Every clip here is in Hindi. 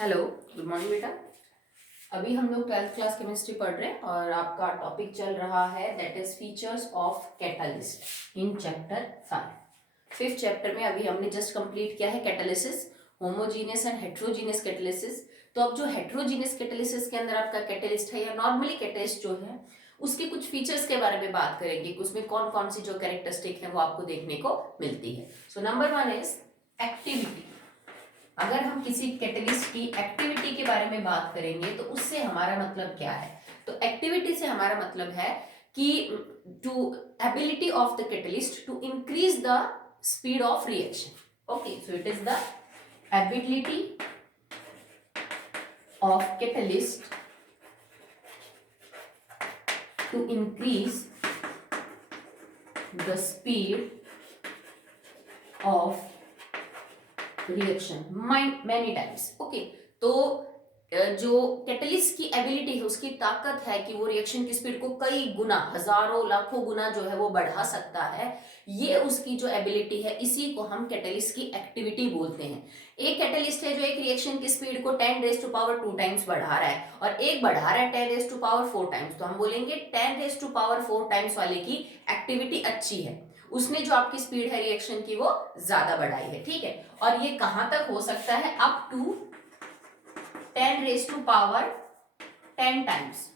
हेलो, गुड मॉर्निंग बेटा। अभी हम लोग 12th क्लास केमिस्ट्री पढ़ रहे हैं और आपका टॉपिक चल रहा है that is features of catalyst in chapter 5। Fifth chapter में अभी हमने जस्ट कंप्लीट किया है catalysis, homogeneous and heterogeneous catalysis. तो अब जो हेट्रोजीनियस कैटालिसिस के अंदर आपका कैटालिस्ट है या नॉर्मली कैटालिस्ट जो है उसके कुछ फीचर्स के बारे में बात करेंगे कि उसमें कौन कौन सी जो कैरेक्टरिस्टिक है वो आपको देखने को मिलती है। So number 1 is activity. अगर हम किसी कैटलिस्ट की एक्टिविटी के बारे में बात करेंगे तो उससे हमारा मतलब क्या है? तो एक्टिविटी से हमारा मतलब है कि to ability of the catalyst to increase the speed of reaction. Okay, so it is the ability of catalyst to increase the speed of reaction many times. Okay, तो जो कैटलिस्ट की एबिलिटी है, उसकी ताकत है कि वो रिएक्शन की स्पीड को कई गुना, हजारों लाखों गुना जो है वो बढ़ा सकता है। ये उसकी जो एबिलिटी है, इसी को हम कैटलिस्ट की एक्टिविटी बोलते हैं। एक कैटलिस्ट है जो एक रिएक्शन की स्पीड को 10 रेज टू पावर 2 टाइम्स बढ़ा रहा है और एक बढ़ा रहा है 10 रेज टू पावर 4 टाइम्स, तो हम बोलेंगे 10 रेज टू पावर 4 टाइम्स वाले की एक्टिविटी अच्छी है, उसने जो आपकी स्पीड है रिएक्शन की वो ज्यादा बढ़ाई है। ठीक है, और ये कहां तक हो सकता है? Up to 10 raise to power 10 times.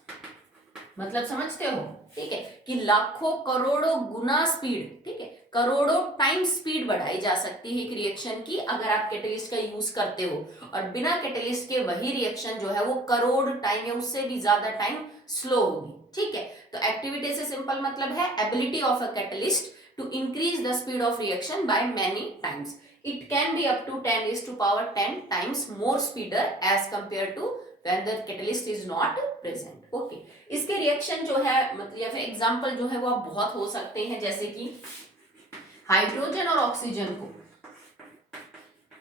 मतलब समझते हो? ठीक है, कि लाखों करोड़ों गुना स्पीड, ठीक है, करोड़ों टाइम स्पीड बढ़ाई जा सकती है एक रिएक्शन की अगर आप कैटलिस्ट का यूज करते हो, और बिना कैटलिस्ट के वही रिएक्शन जो है वो करोड़ टाइम या उससे भी ज्यादा टाइम स्लो होगी। ठीक है, तो एक्टिविटी से सिंपल मतलब है ability of a catalyst to increase the speed of reaction by many times. It can be up to 10 raised to power 10 times more speeder as compared to when the catalyst is not present. Okay. इसके रिएक्शन जो है मतलब या फिर एग्जांपल जो है वो आप बहुत हो सकते हैं, जैसे कि हाइड्रोजन और ऑक्सीजन को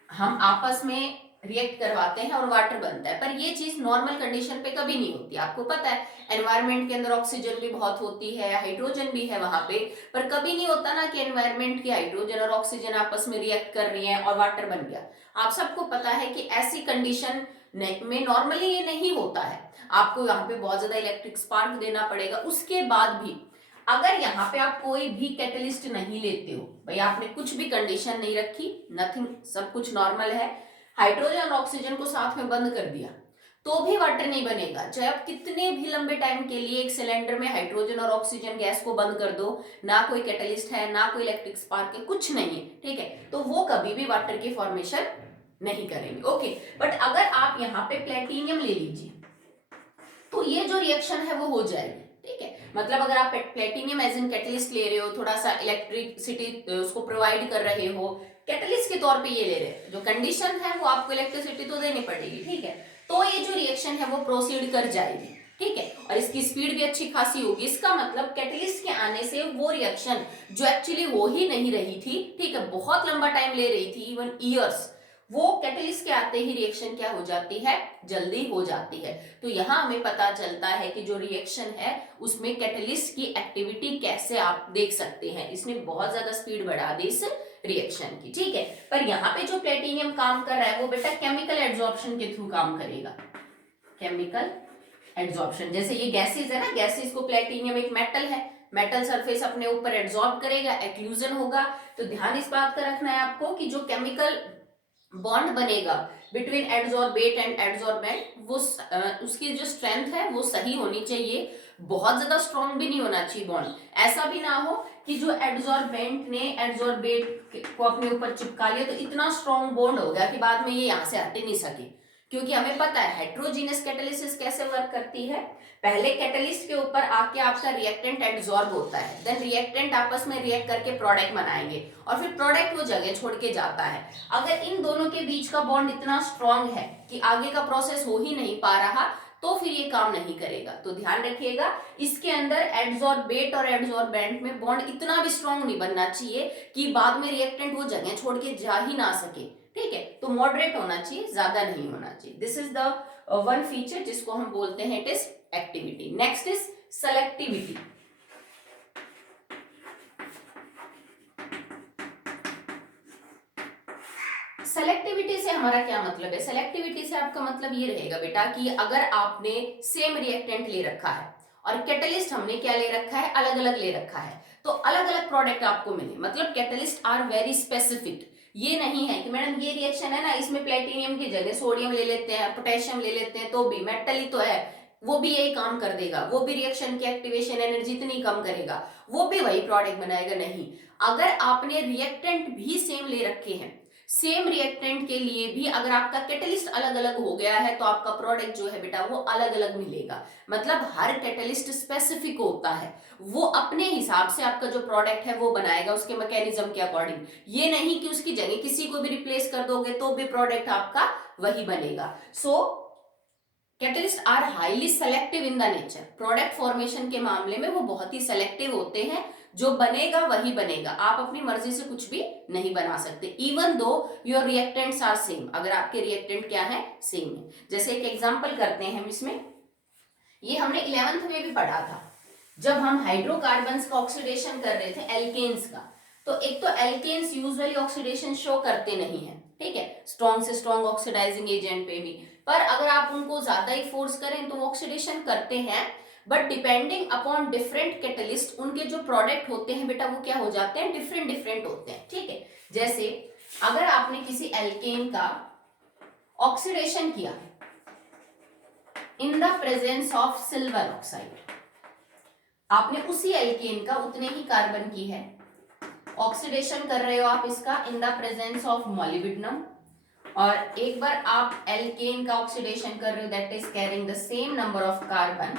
हम आपस में रिएक्ट करवाते हैं और वाटर बनता है, पर ये चीज नॉर्मल कंडीशन पे कभी नहीं होती। आपको पता है एनवायरनमेंट के अंदर ऑक्सीजन भी बहुत होती है, हाइड्रोजन भी है वहां पे, पर कभी नहीं होता ना कि एनवायरनमेंट की हाइड्रोजन और ऑक्सीजन आपस में रिएक्ट कर रही है और वाटर बन गया। आप सबको पता है कि ऐसी कंडीशन में नॉर्मली ये नहीं होता है। आपको यहाँ पे बहुत ज्यादा इलेक्ट्रिक स्पार्क देना पड़ेगा। उसके बाद भी अगर यहाँ पे आप कोई भी कैटलिस्ट नहीं लेते हो, भाई आपने कुछ भी कंडीशन नहीं रखी, नथिंग, सब कुछ नॉर्मल है, हाइड्रोजन और ऑक्सीजन को साथ में बंद कर दिया, तो भी वाटर नहीं बनेगा। चाहे आप कितने भी लंबे टाइम के लिए एक सिलेंडर में हाइड्रोजन और ऑक्सीजन गैस को बंद कर दो, ना कोई कैटलिस्ट है, ना कोई इलेक्ट्रिक स्पार्क है, कुछ नहीं है। ठीक है, तो वो कभी भी वाटर की फॉर्मेशन नहीं करेंगे। ओके, बट अगर आप यहाँ पे प्लेटिनियम ले लीजिए तो ये जो रिएक्शन है वो हो जाएगी। ठीक है, मतलब अगर आप प्लेटिनियम एज इन कैटलिस्ट ले रहे हो, थोड़ा सा इलेक्ट्रिसिटी उसको प्रोवाइड कर रहे हो, कैटलिस्ट के तौर पे ये ले रहे हो, जो कंडीशन है वो आपको इलेक्ट्रिसिटी तो देनी पड़ेगी। ठीक है, तो ये जो रिएक्शन है वो प्रोसीड कर जाएगी। ठीक है, और इसकी स्पीड भी अच्छी खासी होगी। इसका मतलब कैटलिस्ट के आने से वो रिएक्शन जो एक्चुअली हो ही नहीं रही थी, ठीक है, बहुत लंबा टाइम ले रही थी, इवन ईयर्स, वो कैटलिस्ट के आते ही रिएक्शन क्या हो जाती है? जल्दी हो जाती है। तो यहां हमें पता चलता है कि जो रिएक्शन है उसमें कैटलिस्ट की एक्टिविटी कैसे आप देख सकते हैं, इसने बहुत ज्यादा स्पीड बढ़ा दी इस रिएक्शन की। ठीक है, पर यहाँ पे जो प्लेटिनियम काम कर रहा है वो बेटा केमिकल एड्सॉर्प्शन के थ्रू काम करेगा। केमिकल एड्सॉर्प्शन, जैसे ये गैसेस है ना, गैसेस को प्लेटिनियम एक मेटल है, मेटल सरफेस अपने ऊपर एड्सॉर्ब करेगा, एक्लूजन होगा। तो ध्यान इस बात का रखना है आपको कि जो केमिकल बॉन्ड बनेगा बिटवीन एड्सॉर्बेट एंड एड्सॉर्बेंट, वो उसकी जो स्ट्रेंथ है वो सही होनी चाहिए, बहुत ज्यादा स्ट्रॉन्ग भी नहीं होना चाहिए बॉन्ड। ऐसा भी ना हो कि जो एड्सॉर्बेंट ने एड्सॉर्बेट को अपने ऊपर चिपका लिया तो इतना स्ट्रॉन्ग बॉन्ड हो गया कि बाद में ये यहां से हट ही नहीं सके। क्योंकि हमें पता है हेट्रोजीनियस कैटालिसिस कैसे वर्क करती है, पहले कैटलिस्ट के ऊपर आके आपका रिएक्टेंट एड्सॉर्ब होता है, देन रिएक्टेंट आपस में रिएक्ट करके प्रोडक्ट बनाएंगे और फिर प्रोडक्ट वो जगह छोड़ के जाता है। अगर इन दोनों के बीच का बॉन्ड इतना स्ट्रांग है कि आगे का प्रोसेस हो ही नहीं पा रहा, तो फिर ये काम नहीं करेगा। तो ध्यान रखिएगा, इसके अंदर एड्सॉर्बेट और एड्सॉर्बेंट में बॉन्ड इतना भी स्ट्रांग नहीं बनना चाहिए कि बाद में रिएक्टेंट वो जगह छोड़ के जा ही ना सके। ठीक है, तो मॉडरेट होना चाहिए, ज्यादा नहीं होना चाहिए। This is the one feature जिसको हम बोलते हैं it is activity. Next is selectivity. Selectivity से हमारा क्या मतलब है? सेलेक्टिविटी से आपका मतलब ये रहेगा बेटा कि अगर आपने सेम रिएक्टेंट ले रखा है और कैटलिस्ट हमने क्या ले रखा है, अलग अलग ले रखा है, तो अलग अलग प्रोडक्ट आपको मिले। मतलब कैटलिस्ट आर वेरी स्पेसिफिक। ये नहीं है कि मैडम ये रिएक्शन है ना, इसमें प्लेटिनियम की जगह सोडियम ले लेते हैं, पोटेशियम ले लेते हैं, तो भी मेटल ही तो है, वो भी यही काम कर देगा, वो भी रिएक्शन की एक्टिवेशन एनर्जी इतनी कम करेगा, वो भी वही प्रोडक्ट बनाएगा। नहीं, अगर आपने रिएक्टेंट भी सेम ले रखे हैं, सेम रिएक्टेंट के लिए भी अगर आपका कैटलिस्ट अलग अलग हो गया है, तो आपका प्रोडक्ट जो है बेटा वो अलग अलग मिलेगा। मतलब हर कैटलिस्ट स्पेसिफिक होता है, वो अपने हिसाब से आपका जो प्रोडक्ट है वो बनाएगा उसके मैकेनिज्म के अकॉर्डिंग। ये नहीं कि उसकी जगह किसी को भी रिप्लेस कर दोगे तो भी प्रोडक्ट आपका वही बनेगा। So catalyst are highly selective in the nature. Product formation के मामले में वो बहुत ही सेलेक्टिव होते हैं, जो बनेगा वही बनेगा, आप अपनी मर्जी से कुछ भी नहीं बना सकते। Even though your reactants are same, अगर आपके रिएक्टेंट क्या है, सेम है। जैसे एक एग्जांपल करते हैं हम इसमें, ये हमने 11th में भी पढ़ा था जब हम हाइड्रोकार्बन्स का ऑक्सीडेशन कर रहे थे, एल्केन्स का। तो एक तो एल्केन्स यूजुअली ऑक्सीडेशन शो करते नहीं है, ठीक है, स्ट्रॉन्ग से स्ट्रॉन्ग ऑक्सीडाइजिंग एजेंट पे भी, पर अगर आप उनको ज्यादा ही फोर्स करें तो वो ऑक्सीडेशन करते हैं। But depending upon different catalyst, उनके जो प्रोडक्ट होते हैं बेटा वो क्या हो जाते हैं, डिफरेंट डिफरेंट होते हैं, ठीक है। जैसे अगर आपने किसी एल्केन का ऑक्सीडेशन किया in the presence of silver oxide, आपने उसी एल्केन का उतने ही कार्बन की है, ऑक्सीडेशन कर रहे हो आप इसका in the presence of molybdenum, और एक बार आप एल्केन का ऑक्सीडेशन कर रहे हो that is carrying the same number of carbon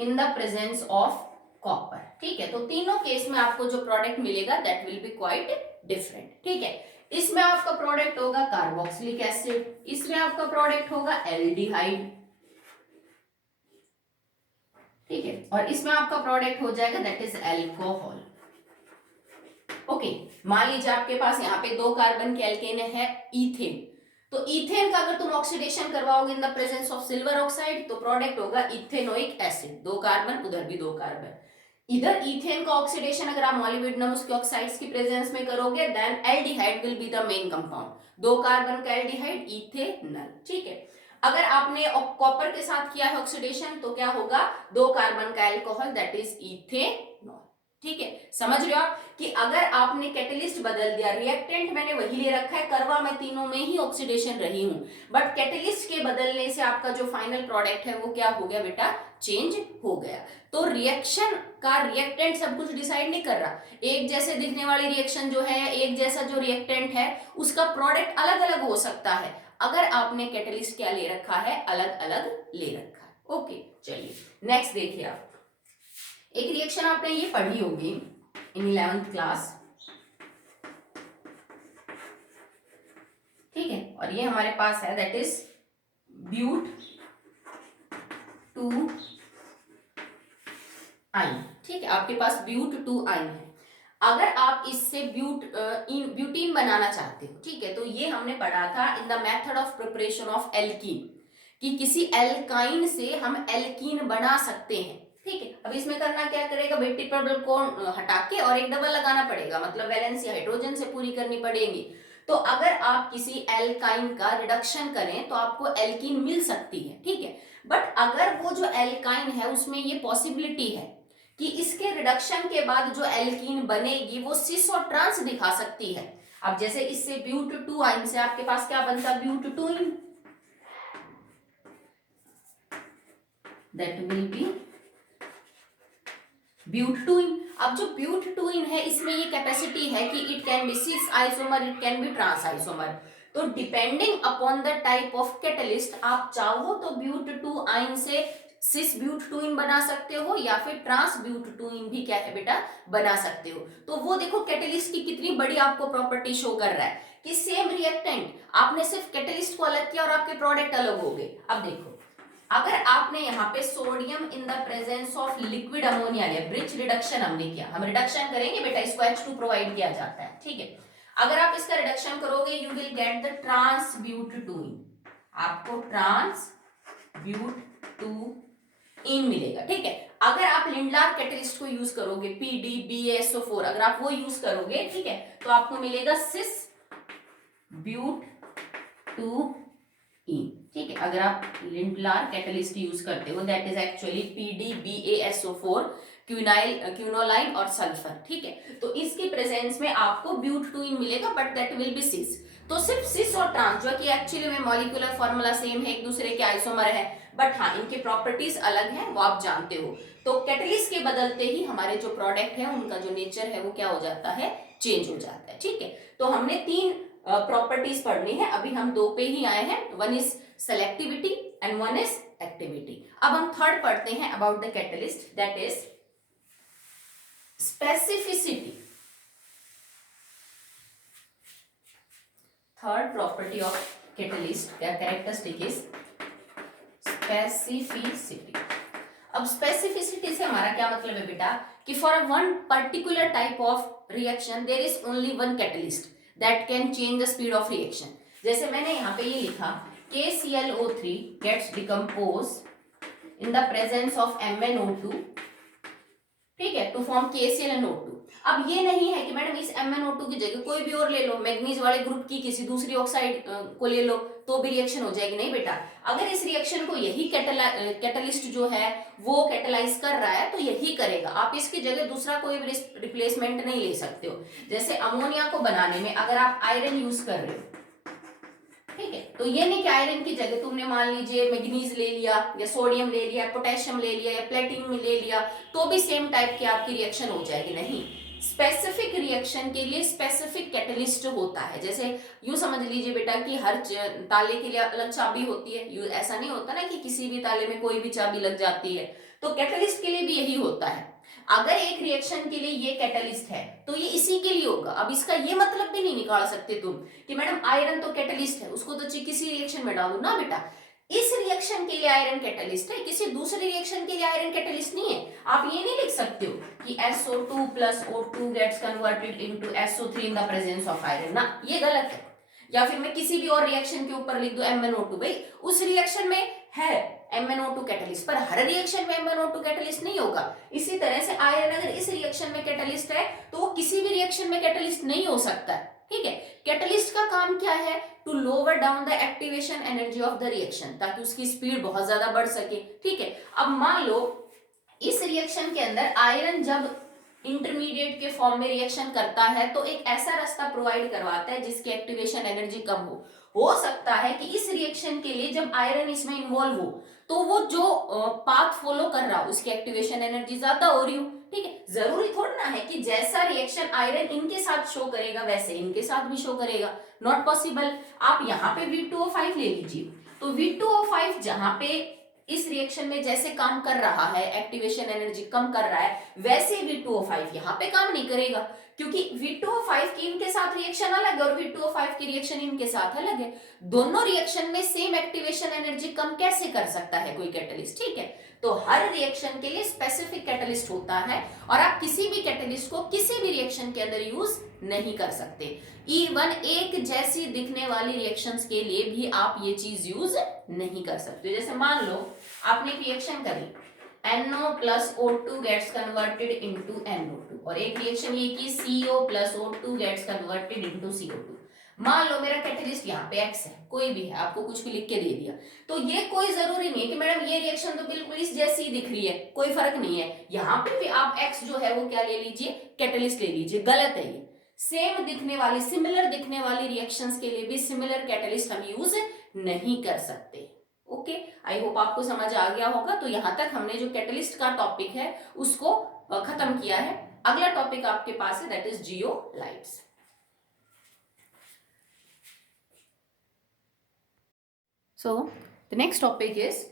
in the presence of copper, ठीक है। तो तीनों केस में आपको जो प्रोडक्ट मिलेगा that will B quite different, ठीक है। इसमें आपका प्रोडक्ट होगा कार्बोक्सिलिक एसिड, इसमें आपका प्रोडक्ट होगा एल्डिहाइड, ठीक है, और इसमें आपका प्रोडक्ट हो जाएगा दैट इज एल्कोहल। ओके, मान लीजिए आपके पास यहाँ पे 2 कार्बन के एल्केन है इथेन, तो इथेन का अगर तुम ऑक्सीडेशन करवाओगे in the presence of silver oxide तो प्रोडक्ट होगा इथेनोइक एसिड, 2 कार्बन उधर भी 2 कार्बन। इधर इथेन का ऑक्सीडेशन अगर आप मॉलिब्डेनम उसके ऑक्साइड्स की प्रेजेंस में करोगे then aldehyde will be the main compound, 2 carbon का एल्डिहाइड इथेनल, ठीक है। अगर आपने कॉपर के साथ किया है ऑक्सीडेशन तो क्या होगा, 2 कार्बन का अल्कोहल दैट इज इथेनॉल, ठीक है। समझ रहे हो आप कि अगर आपने कैटलिस्ट बदल दिया, रिएक्टेंट मैंने वही ले रखा है, करवा मैं तीनों में ही ऑक्सीडेशन रही हूं, बट कैटलिस्ट के बदलने से आपका जो फाइनल प्रोडक्ट है वो क्या हो गया बेटा, चेंज हो गया। तो रिएक्शन का रिएक्टेंट सब कुछ डिसाइड नहीं कर रहा, एक जैसे दिखने वाली रिएक्शन जो है, एक जैसा जो रिएक्टेंट है उसका प्रोडक्ट अलग अलग हो सकता है अगर आपने कैटलिस्ट क्या ले रखा है, अलग अलग ले रखा है। ओके, चलिए नेक्स्ट देखिए आप, एक रिएक्शन आपने ये पढ़ी होगी इन 11th क्लास, ठीक है, और ये हमारे पास है दैट इज ब्यूट 2 आइन, ठीक है, आपके पास ब्यूट 2 आइन है। अगर आप इससे ब्यूटीन बनाना चाहते हो, ठीक है, तो ये हमने पढ़ा था in the method of preparation of alkene, कि किसी एल्काइन से हम एल्कीन बना सकते हैं, ठीक है। अब इसमें करना क्या करेगा, बेटी प्रॉब्लम को हटा के और एक डबल लगाना पड़ेगा, मतलब वैलेंसी हाइड्रोजन से पूरी करनी पड़ेगी। तो अगर आप किसी एल्काइन का रिडक्शन करें तो आपको एल्कीन मिल सकती है, ठीक है। बट अगर वो जो एल्काइन है उसमें ये पॉसिबिलिटी है कि इसके रिडक्शन के बाद जो एल्कीन बनेगी वो सिस और ट्रांस दिखा सकती है। अब जैसे इससे ब्यूट 2 आइन से आपके पास क्या बनता है, but 2 ene, that will be but 2 ene. अब जो ब्यूट 2 इन है इसमें ये कैपेसिटी है कि it can be cis isomer, it can be trans isomer. तो depending upon the type of catalyst आप चाहो तो ब्यूट 2 आइन से सिस ब्यूट 2 इन बना सकते हो या फिर ट्रांस ब्यूट 2 इन भी क्या है बेटा, बना सकते हो। तो वो देखो कैटलिस्ट की कितनी बड़ी आपको प्रॉपर्टी शो कर रहा है कि सेम रिएक्टेंट आपने सिर्फ कैटलिस्ट को अलग किया और आपके प्रोडक्ट अलग हो गए। अब देखो अगर आपने यहाँ पे sodium in the presence of liquid ammonia लिया, ब्रिज रिडक्शन हमने किया, हम रिडक्शन करेंगे बेटा, इसको H2 प्रोवाइड किया जाता है, ठीक है। अगर आप इसका रिडक्शन करोगे you will get the trans but 2 ene, आपको ट्रांस ब्यूट 2 इन मिलेगा, ठीक है। अगर आप लिंडलार कैटलिस्ट को यूज करोगे PDBaSO4, अगर आप वो यूज करोगे, ठीक है, तो आपको मिलेगा सिस ब्यूट टू ई, ठीक है। अगर आप लिंटलार कैटलिस्ट यूज करते हो दैट इज एक्चुअली PDBASO4 क्विनोलाइन और सल्फर, ठीक है। तो इसकी प्रेजेंस में आपको ब्यूट-2-इन मिलेगा बट दैट विल बी सिस। तो सिर्फ सिस और ट्रांस जो कि एक्चुअली में मॉलिक्यूलर फॉर्मूला सेम है, एक दूसरे के आइसोमर है, बट हाँ इनके प्रॉपर्टीज अलग हैं, वो आप जानते हो। तो कैटलिस्ट के बदलते ही हमारे जो प्रोडक्ट है उनका जो नेचर है वो क्या हो जाता है, चेंज हो जाता है, ठीक है। तो हमने 3 प्रॉपर्टीज पढ़नी है, अभी हम 2 पे ही आए हैं, one is selectivity and one is activity. अब हम थर्ड पढ़ते हैं about the catalyst, that is specificity. Third property of catalyst या कैरेक्टरिस्टिक इज स्पेसिफिसिटी। अब स्पेसिफिसिटी से हमारा क्या मतलब है बेटा, कि for one particular type of reaction there is only one catalyst that can change the speed of reaction. जैसे मैंने यहाँ पे ये लिखा KClO3 gets decomposed in the presence of MnO2, ठीक है, टू फॉर्म KClNO2। अब ये नहीं है कि मैडम इस MnO2 की जगह कोई भी और ले लो, मैग्नीज वाले ग्रुप की किसी दूसरी ऑक्साइड को ले लो तो भी रिएक्शन हो जाएगी, नहीं बेटा। अगर इस रिएक्शन को यही कैटलिस्ट जो है वो कैटलाइज कर रहा है तो यही करेगा, आप इसकी जगह दूसरा कोई भी रिप्लेसमेंट नहीं ले सकते हो। जैसे अमोनिया को बनाने में अगर आप आयरन यूज कर रहे हो, ठीक है, तो ये नहीं कि आयरन की जगह तुमने मान लीजिए मैग्नीज ले लिया या सोडियम ले लिया, पोटेशियम ले लिया या प्लेटिनम ले लिया तो भी सेम टाइप की आपकी रिएक्शन हो जाएगी, नहीं। स्पेसिफिक रिएक्शन के लिए स्पेसिफिक कैटलिस्ट होता है। जैसे यूं समझ लीजिए बेटा कि हर ताले के लिए अलग चाबी होती है, ऐसा नहीं होता ना कि किसी भी ताले में कोई भी चाबी लग जाती है, तो कैटलिस्ट के लिए भी यही होता है। अगर एक रिएक्शन के लिए ये कैटलिस्ट है तो ये इसी के लिए होगा। अब इसका ये मतलब भी नहीं निकाल सकते तुम कि मैडम आयरन तो कैटलिस्ट है, उसको तो किसी रिएक्शन में डालो ना बेटा, इस रिएक्शन के लिए आयरन कैटलिस्ट है, किसी दूसरे रिएक्शन के लिए आयरन कैटलिस्ट नहीं है। आप ये नहीं लिख सकते हो कि SO2 plus O2 gets converted into SO3 in the presence of iron, ना, ये गलत है। या फिर मैं किसी भी और रिएक्शन के ऊपर लिख दूं MnO2, भाई उस रिएक्शन में है MnO2 कैटलिस्ट, पर हर रिएक्शन में MnO2 कैटलिस्ट नहीं होगा। इसी तरह से आयरन अगर इस रिएक्शन में कैटलिस्ट है तो वो किसी भी रिएक्शन में कैटलिस्ट नहीं हो सकता, ठीक है। कैटलिस्ट का काम क्या है, to lower down the activation energy of the reaction, ताकि उसकी स्पीड बहुत ज्यादा बढ़ सके, ठीक है। अब मान लो इस रिएक्शन के अंदर आयरन जब इंटरमीडिएट के फॉर्म में रिएक्शन करता है तो एक ऐसा रास्ता प्रोवाइड करवाता है जिसकी एक्टिवेशन एनर्जी कम हो सकता है कि इस रिएक्शन के लिए जब आयरन इसमें इन्वॉल्व हो तो वो जो पाथ फॉलो कर रहा हो उसकी एक्टिवेशन एनर्जी ज्यादा हो रही हो, ठीक है। जरूरी थोड़ा ना है कि जैसा रिएक्शन आयरन इनके साथ शो करेगा वैसे इनके साथ भी शो करेगा, नॉट पॉसिबल। आप यहाँ पे V2O5 ले लीजिए, तो V2O5 जहां पे इस रिएक्शन में जैसे काम कर रहा है, एक्टिवेशन एनर्जी कम कर रहा है, वैसे V2O5 यहाँ पे काम नहीं करेगा, क्योंकि V2O5 की इनके साथ रिएक्शन अलग है और V2O5 की रिएक्शन इनके साथ अलग है। दोनों रिएक्शन में सेम एक्टिवेशन एनर्जी कम कैसे कर सकता है कोई कैटलिस्ट, ठीक है। तो हर रिएक्शन के लिए स्पेसिफिक कैटलिस्ट होता है और आप किसी भी कैटलिस्ट को किसी भी रिएक्शन के अंदर यूज नहीं कर सकते। इवन एक जैसी दिखने वाली रिएक्शंस के लिए भी आप ये चीज यूज नहीं कर सकते। जैसे मान लो आपने एक रिएक्शन करी, NO plus O2 gets converted into NO2, और एक रिएक्शन ये की CO plus O2 gets converted into CO2। मान लो मेरा कैटलिस्ट यहाँ पे X है, कोई भी है, आपको कुछ भी लिख के दे दिया, तो ये कोई जरूरी नहीं है कि मैडम ये रिएक्शन तो बिल्कुल इस जैसी दिख रही है, कोई फर्क नहीं है। यहाँ पे भी आप X जो है वो क्या ले लीजिए, कैटलिस्ट ले लीजिए, गलत है ये। सेम दिखने वाली, सिमिलर दिखने वाली रिएक्शंस के लिए भी सिमिलर कैटलिस्ट हम यूज नहीं कर सकते। ओके, आई होप आपको समझ आ गया होगा। तो यहां तक हमने जो कैटलिस्ट का टॉपिक है उसको खत्म किया है। अगला टॉपिक आपके पास है, that is zeolites. So the next topic is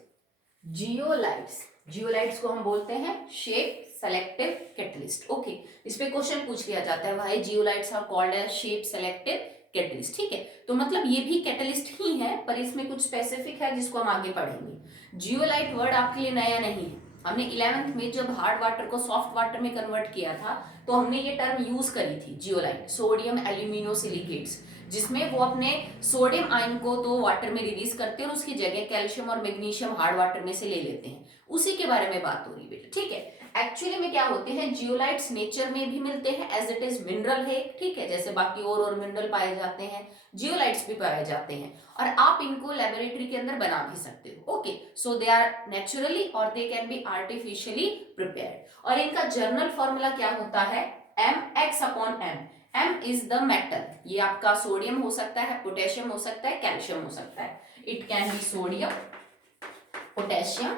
zeolites. Zeolites को हम बोलते हैं शेप सेलेक्टिव कैटलिस्ट। ओके, इस पे क्वेश्चन पूछ लिया जाता है, why zeolites are called as shape selective catalyst, ठीक है। तो मतलब ये भी कैटलिस्ट ही है पर इसमें कुछ स्पेसिफिक है जिसको हम आगे पढ़ेंगे। जियोलाइट वर्ड आपके लिए नया नहीं है, हमने 11th में जब हार्ड वाटर को सॉफ्ट वाटर में कन्वर्ट किया था तो हमने ये टर्म यूज करी थी, जियोलाइट, सोडियम एल्यूमिनो सिलिकेट्स, जिसमें वो अपने सोडियम आयन को तो वाटर में रिलीज करते हैं और उसकी जगह कैल्शियम और मैग्नीशियम हार्ड वाटर में से ले लेते हैं, उसी के बारे में बात हो रही है बेटा, ठीक है। एक्चुअली में क्या होते हैं, जियोलाइट्स नेचर में भी मिलते हैं एज इट इज मिनरल है, ठीक है, जैसे बाकी और मिनरल पाए जाते हैं, जियोलाइट्स भी पाए जाते हैं, और आप इनको लेबोरेटरी के अंदर बना भी सकते हो। Okay, so they are naturally और they can be artificially prepared. और इनका जर्नल फॉर्मूला क्या होता है, mx/m। m is the metal, ये आपका सोडियम हो सकता है, पोटेशियम हो सकता है, कैल्शियम हो सकता है, it can B sodium, potassium,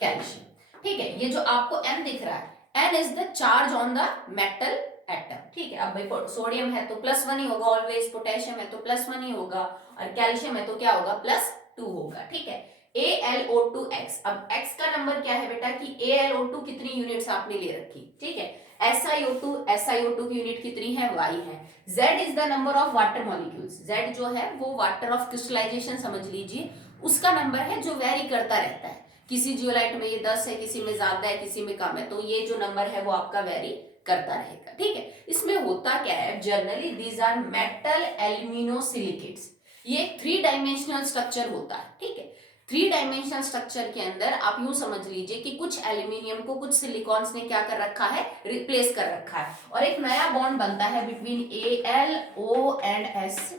calcium, ठीक है। ये जो आपको n दिख रहा है, n is the charge on the metal atom, ठीक है। अब भाई सोडियम है तो +1 ही होगा ऑलवेज, पोटेशियम है तो +1 ही होगा, और कैल्शियम है तो क्या होगा, +2 होगा, ठीक है। AlO2x, अब x का नंबर क्या है बेटा कि AlO2 कितनी यूनिट्स आपने ले रखी, ठीक है। SiO2 की यूनिट कितनी है, y है। Z is the number of water molecules, Z जो है वो वाटर ऑफ क्रिस्टलाइजेशन समझ लीजिए, उसका नंबर है जो वेरी करता रहता है, किसी जियोलाइट में ये 10 है, किसी में ज्यादा है, किसी में कम है, तो ये जो नंबर है वो आपका वेरी करता रहेगा, ठीक है। इसमें होता क्या है, generally these are metal aluminosilicates, ये 3 डायमेंशनल स्ट्रक्चर होता है, ठीक है। 3 डायमेंशनल स्ट्रक्चर के अंदर आप यूं समझ लीजिए कि कुछ एल्यूमिनियम को कुछ सिलिकॉन्स ने क्या कर रखा है, रिप्लेस कर रखा है, और एक नया बॉन्ड बनता है बिटवीन AlO एंड Si,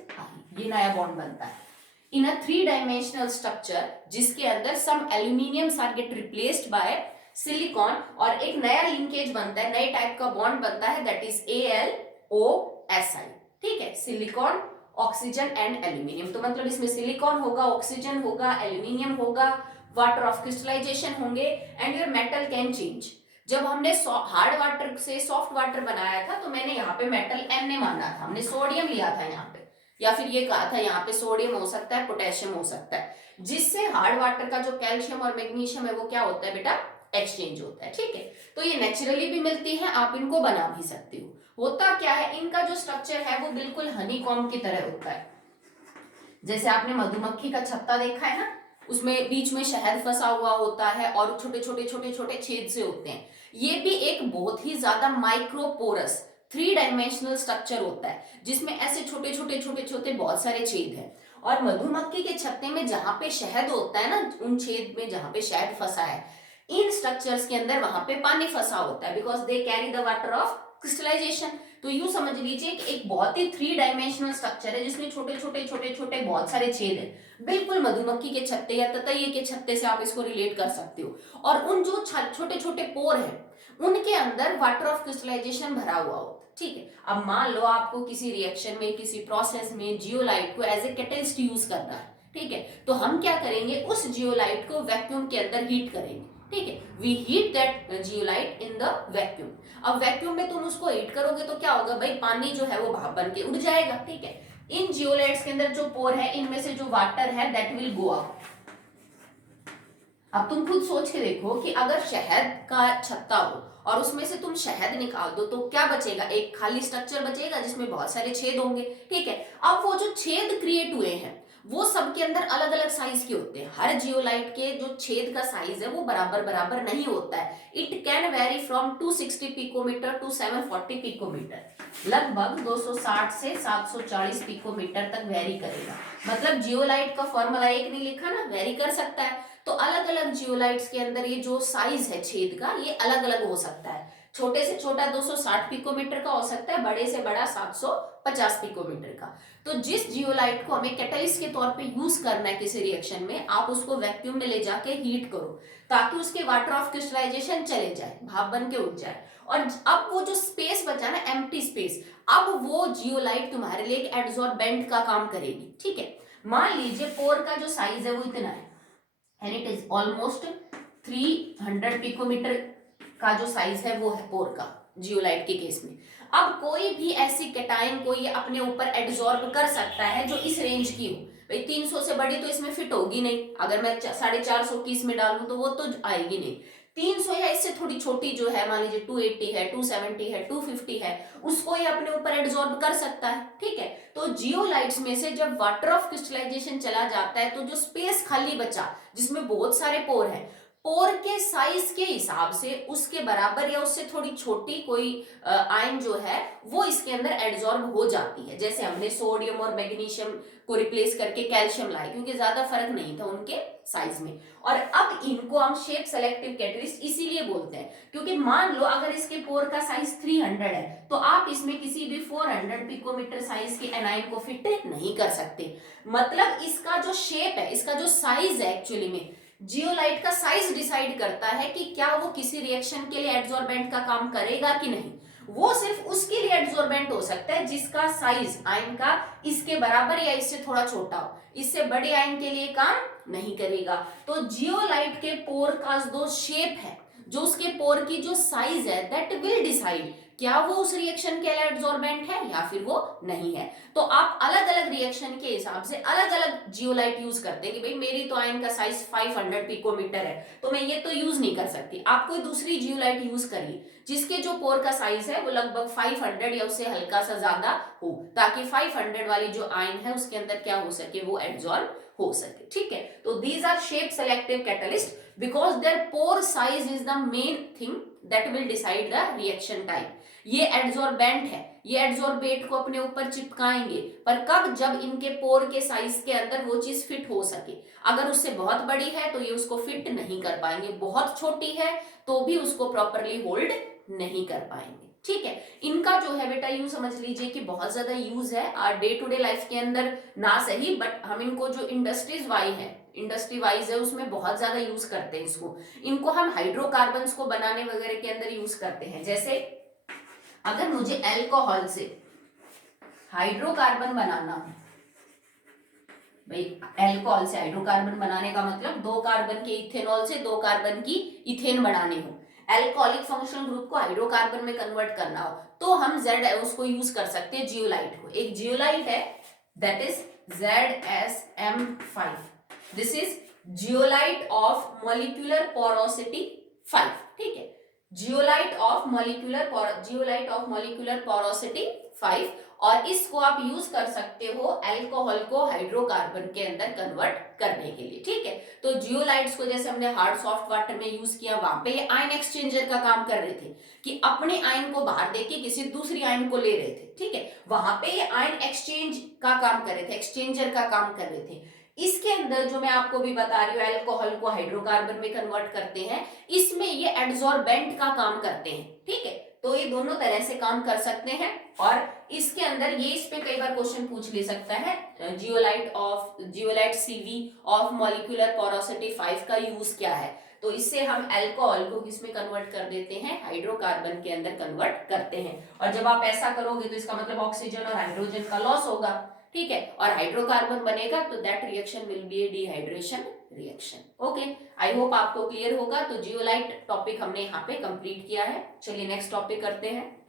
ये नया बॉन्ड बनता है in a 3-dimensional structure, जिसके अंदर some aluminiums are get replaced by silicon, और एक नया लिंकेज बनता है, नए टाइप का बॉन्ड बनता है, that is AlOSi, ठीक है, सिलिकॉन, ऑक्सीजन एंड एल्यूमिनियम। तो मतलब इसमें सिलिकॉन होगा, ऑक्सीजन होगा, एल्यूमिनियम होगा, वाटर ऑफ क्रिस्टलाइजेशन होंगे, and your metal can change. जब हमने हार्ड वाटर से सॉफ्ट वाटर बनाया था तो मैंने यहाँ पे मेटल Na माना था, हमने सोडियम लिया था यहाँ पे, या फिर ये कहा था यहाँ पे सोडियम हो सकता है, पोटेशियम हो सकता है, जिससे हार्ड वाटर का जो कैल्शियम और मैग्नीशियम है वो क्या होता है बेटा, एक्सचेंज होता है, ठीक है। तो ये नेचुरली भी मिलती है, आप इनको बना भी सकते हो। होता क्या है, इनका जो स्ट्रक्चर है वो बिल्कुल हनीकॉम्ब की तरह होता है, जैसे आपने मधुमक्खी का छत्ता देखा है ना, उसमें बीच में शहद फंसा हुआ होता है और छोटे छोटे छोटे छोटे छेद से होते हैं, ये भी एक बहुत ही ज्यादा माइक्रोपोरस 3 डायमेंशनल स्ट्रक्चर होता है, जिसमें ऐसे छोटे छोटे छोटे छोटे बहुत सारे छेद हैं। और मधुमक्खी के छत्ते में जहां पे शहद होता है ना, उन छेद में जहां पे शहद फंसा है, इन स्ट्रक्चर्स के अंदर वहां पे पानी फंसा होता है, because they carry the water of crystallization. तो यूं समझ लीजिए कि एक बहुत ही 3 डायमेंशनल स्ट्रक्चर है, जिसमें छोटे छोटे छोटे छोटे बहुत सारे छेद हैं, बिल्कुल मधुमक्खी के छत्ते या ततैये के छत्ते से आप इसको रिलेट कर सकते हो। और उन जो छोटे छोटे पोर हैं उनके अंदर वाटर ऑफ क्रिस्टलाइजेशन भरा हुआ होता है, ठीक है। अब मान लो आपको किसी रिएक्शन में, किसी प्रोसेस में जियोलाइट को एज ए कैटलिस्ट यूज करना है, ठीक है, तो हम क्या करेंगे, उस जियोलाइट को वैक्यूम के अंदर हीट करेंगे, ठीक है। We heat that zeolite in the vacuum. अब वैक्यूम में तुम उसको हीट करोगे तो क्या होगा भाई, पानी जो है वो भाप बन के उड़ जाएगा, ठीक है। इन जियोलाइट्स के अंदर जो पोर है, इनमें से जो वाटर है दैट विल गो आउट। अब तुम खुद सोच के देखो कि अगर शहद का छत्ता हो और उसमें से तुम शहद निकाल दो तो क्या बचेगा, एक खाली स्ट्रक्चर बचेगा जिसमें बहुत सारे छेद होंगे, ठीक है। अब वो जो छेद क्रिएट हुए हैं वो सबके अंदर अलग अलग साइज के होते हैं, हर जियोलाइट के जो छेद का साइज है वो बराबर बराबर नहीं होता है, it can vary from 260 picometre to 740 picometre, लगभग 260 से 740 पिकोमीटर तक वेरी करेगा। मतलब जियोलाइट का फॉर्मूला एक नहीं लिखा ना, वेरी कर सकता है। तो अलग अलग जियोलाइट्स के अंदर ये जो साइज है छेद का, ये अलग अलग हो सकता है, छोटे से छोटा 260 पिकोमीटर का हो सकता है, बड़े से बड़ा 750 पिकोमीटर का। तो जिस जियोलाइट को हमें कैटलिस्ट के तौर पे यूज करना है किसी रिएक्शन में, आप उसको वैक्यूम में ले जाके हीट करो ताकि उसके वाटर ऑफ क्रिस्टलाइजेशन चले जाए, भाप बन के उड़ जाए, और अब वो जो स्पेस बचा ना, एम्प्टी स्पेस, अब वो जियोलाइट तुम्हारे लिए एक एडसॉर्बेंट का काम करेगी, ठीक है। मान लीजिए पोर का जो साइज है वो इतना है, and it is almost 300 picometre का जो साइज है वो है पोर का जियोलाइट के केस में। अब कोई भी ऐसी कैटायन को ये अपने ऊपर एब्जॉर्ब कर सकता है जो इस रेंज की हो, भाई 300 से बड़ी तो इसमें फिट होगी नहीं, अगर मैं 450 की इसमें डालूं तो वो तो आएगी नहीं। 300 या इससे थोड़ी छोटी जो है, मान लीजिए 280 है, 270 है, 250 है, उसको ये अपने ऊपर एब्जॉर्ब कर सकता है, ठीक है। तो जियोलाइट्स में से जब वाटर ऑफ क्रिस्टलाइजेशन चला जाता है तो जो स्पेस खाली बचा जिसमें बहुत सारे पोर हैं, पोर के साइज के हिसाब से उसके बराबर या उससे थोड़ी छोटी कोई आयन जो है वो इसके अंदर एड्सॉर्ब हो जाती है। जैसे हमने सोडियम और मैग्नीशियम को रिप्लेस करके कैल्शियम लाए, क्योंकि ज्यादा फर्क नहीं था उनके साइज में। और अब इनको हम शेप सेलेक्टिव कैटलिस्ट इसीलिए बोलते हैं क्योंकि मान लो अगर इसके पोर का साइज 300 है तो आप इसमें किसी भी 400 पिकोमीटर साइज के एनायन को फिट नहीं कर सकते। मतलब इसका जो शेप है, इसका जो साइज है, एक्चुअली में जियोलाइट का साइज डिसाइड करता है कि क्या वो किसी रिएक्शन के लिए एड्सॉर्बेंट का काम करेगा कि नहीं। वो सिर्फ उसके लिए एड्सॉर्बेंट हो सकता है जिसका साइज आयन का इसके बराबर या इससे थोड़ा छोटा हो। इससे बड़े आयन के लिए काम नहीं करेगा। तो जियोलाइट के पोर का जो शेप है, जो उसके पोर की जो साइज है, दैट विल डिसाइड क्या वो उस रिएक्शन के लिए एड्सॉर्बेंट है या फिर वो नहीं है। तो आप अलग अलग रिएक्शन के हिसाब से अलग अलग जियोलाइट यूज करते हैं कि भाई मेरी तो आयन का साइज 500 पिकोमीटर है तो मैं ये तो यूज नहीं कर सकती। आप कोई दूसरी जियोलाइट यूज करिए जिसके जो पोर का साइज है वो लगभग 500 या उससे हल्का सा ज्यादा हो, ताकि 500 वाली जो आयन है उसके अंदर क्या हो सके, वो एड्सॉर्ब हो सके। ठीक है, तो these are shape selective catalyst because their pore size is the main thing that will decide the reaction type. ये एड्सॉर्बेंट है, ये एड्सॉर्बेट को अपने ऊपर चिपकाएंगे, पर कब, जब इनके पोर के साइज के अंदर वो चीज फिट हो सके। अगर उससे बहुत बड़ी है तो ये उसको फिट नहीं कर पाएंगे, बहुत छोटी है तो भी उसको प्रॉपरली होल्ड नहीं कर पाएंगे। ठीक है, इनका जो है बेटा यूं समझ लीजिए कि बहुत ज्यादा यूज है डे टू डे लाइफ के अंदर ना सही, बट हम इनको जो इंडस्ट्री वाइज है उसमें बहुत ज्यादा यूज करते हैं इसको। इनको हम हाइड्रोकार्बन्स को बनाने वगैरह के अंदर यूज करते हैं। जैसे अगर मुझे अल्कोहल से हाइड्रोकार्बन बनाना हो, भाई अल्कोहल से हाइड्रोकार्बन बनाने का मतलब 2 कार्बन के इथेनॉल से 2 कार्बन की इथेन बनाने हो, अल्कोहलिक फंक्शनल ग्रुप को हाइड्रोकार्बन में कन्वर्ट करना हो, तो हम जेड उसको यूज कर सकते हैं जियोलाइट को। एक जियोलाइट है that is ZSM5, this is zeolite of molecular porosity 5। ठीक है, जियोलाइट ऑफ मॉलिक्यूलर पोरोसिटी 5, और इसको आप यूज कर सकते हो अल्कोहल को हाइड्रोकार्बन के अंदर कन्वर्ट करने के लिए। ठीक है, तो जियोलाइट्स को जैसे हमने हार्ड सॉफ्ट वाटर में यूज किया, वहां पे ये आयन एक्सचेंजर का काम कर रहे थे कि अपने आयन को बाहर देके किसी दूसरी आयन को ले रहे थे। ठीक है, वहां पे ये आयन एक्सचेंज का काम कर रहे थे, एक्सचेंजर का काम कर रहे थे। इसके अंदर जो मैं आपको भी बता रही हूँ, अल्कोहल को हाइड्रोकार्बन में कन्वर्ट करते हैं, इसमें ये एड्सॉर्बेंट का काम करते हैं। ठीक है, तो ये दोनों तरह से काम कर सकते हैं। और इसके अंदर ये इस पे कई बार क्वेश्चन पूछ ले सकता है, zeolite CV of molecular porosity 5 का यूज क्या है। तो इससे हम अल्कोहल को किसमें कन्वर्ट कर देते हैं, हाइड्रोकार्बन के अंदर कन्वर्ट करते हैं। और जब आप ऐसा करोगे तो इसका मतलब ऑक्सीजन और हाइड्रोजन का लॉस होगा। ठीक है, और हाइड्रोकार्बन बनेगा तो that reaction will be A dehydration reaction. Okay, I hope आपको क्लियर होगा। तो जियोलाइट टॉपिक हमने यहाँ पे कंप्लीट किया है। चलिए नेक्स्ट टॉपिक करते हैं।